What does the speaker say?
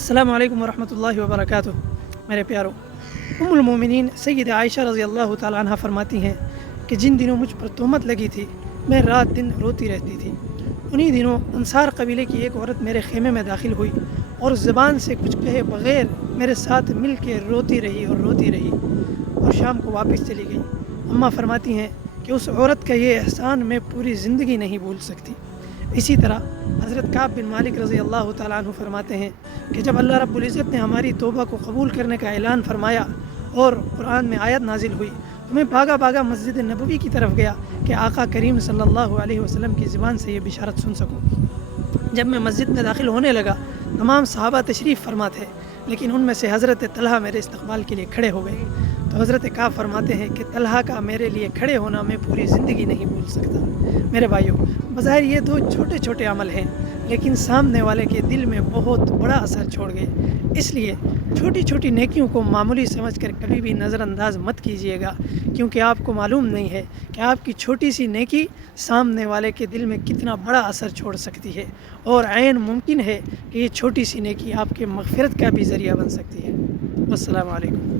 अस्सलामु अलैकुम वरहमतुल्लाहि वबरकातुह। मेरे प्यारो, उम्मुल मोमिनीन सैयदा आयशा रज़ी अल्लाह ताला अन्हा फरमाती हैं कि जिन दिनों मुझ पर तोहमत लगी थी मैं रात दिन रोती रहती थी। उन्हीं दिनों अंसार कबीले की एक औरत मेरे खेमे में दाखिल हुई और ज़बान से कुछ कहे बग़ैर मेरे साथ मिल के रोती रही और शाम को वापस चली गई। अम्मा फरमाती हैं कि उस औरत का ये एहसान मैं पूरी ज़िंदगी नहीं भूल सकती। इसी तरह हज़रत काब बिन मालिक रज़ी अल्लाह ताला अन्हु फरमाते हैं कि जब अल्लाह रब्बुल इज़्ज़त ने हमारी तौबा को कबूल करने का ऐलान फरमाया और कुरान में आयत नाजिल हुई तो मैं भागा भागा मस्जिद नबवी की तरफ गया कि आका करीम सल्लल्लाहु अलैहि वसल्लम की ज़बान से ये बिशारत सुन सकूँ। जब मैं मस्जिद में दाखिल होने लगा तमाम सहाबा तशरीफ़ फरमा थे, लेकिन उनमें से हज़रत तलहा मेरे इस्तकबाल के लिए खड़े हो गए। तो हज़रत काब फरमाते हैं कि तलहा का मेरे लिए खड़े होना मैं पूरी ज़िंदगी नहीं भूल सकता। मेरे भाइयों, बज़ाहिर ये दो छोटे छोटे अमल हैं, लेकिन सामने वाले के दिल में बहुत बड़ा असर छोड़ गए। इसलिए छोटी छोटी नेकियों को मामूली समझकर कभी भी नज़रअंदाज मत कीजिएगा, क्योंकि आपको मालूम नहीं है कि आपकी छोटी सी नेकी सामने वाले के दिल में कितना बड़ा असर छोड़ सकती है, और ऐन मुमकिन है कि ये छोटी सी नेकी आपके मग़फ़िरत का भी ज़रिया बन सकती है। अस्सलामु अलैकुम।